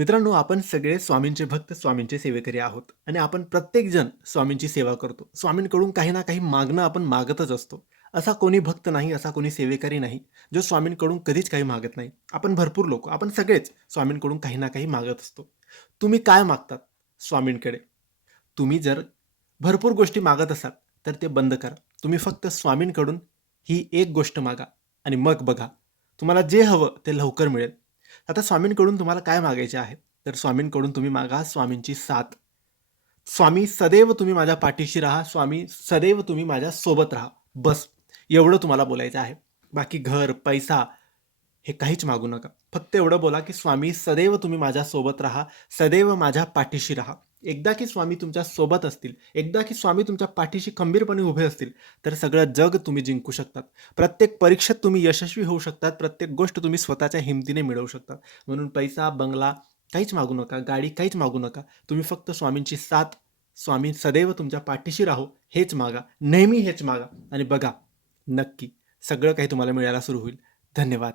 मित्रांनो, आपण सगळे स्वामींचे भक्त, स्वामींचे सेवेकरी आहोत आणि आपण प्रत्येकजण स्वामींची सेवा करतो. स्वामींकडून काही ना काही मागणं आपण मागतच असतो. असा कोणी भक्त नाही, असा कोणी सेवेकरी नाही, जो स्वामींकडून कधीच काही मागत नाही. आपण भरपूर लोकं, आपण सगळेच स्वामींकडून काही ना काही मागत असतो. तुम्ही काय मागतात स्वामींकडे? तुम्ही जर भरपूर गोष्टी मागत असाल, तर ते बंद करा. तुम्ही फक्त स्वामींकडून ही एक गोष्ट मागा आणि मग बघा, तुम्हाला जे हवं ते लवकर मिळेल. आता स्वामींकडून तुम्हाला काय मागायचे आहे? तर स्वामींकडून तुम्ही मागा स्वामींची साथ. स्वामी सदैव तुम्ही माझ्या पाठीशी राहा. स्वामी सदैव तुम्ही माझ्या सोबत राहा. बस एवढं तुम्हाला बोलायचं आहे. बाकी घर, पैसा हे काहीच मागू नका. फक्त एवढं बोला, की स्वामी सदैव तुम्ही माझ्यासोबत राहा, सदैव माझ्या पाठीशी राहा. एकदा की स्वामी तुमच्या सोबत असतील, एकदा की स्वामी तुमच्या पाठीशी खंबीरपणे उभे असतील, तर सगळं जग तुम्ही जिंकू शकतात. प्रत्येक परीक्षेत तुम्ही यशस्वी होऊ शकतात. प्रत्येक गोष्ट तुम्ही स्वतःच्या हिमतीने मिळवू शकता. म्हणून पैसा, बंगला काहीच मागू नका, गाडी काहीच मागू नका. तुम्ही फक्त स्वामींची साथ, स्वामी सदैव तुमच्या पाठीशी राहो हेच मागा. नेहमी हेच मागा आणि बघा, नक्की सगळं काही तुम्हाला मिळायला सुरू होईल. धन्यवाद.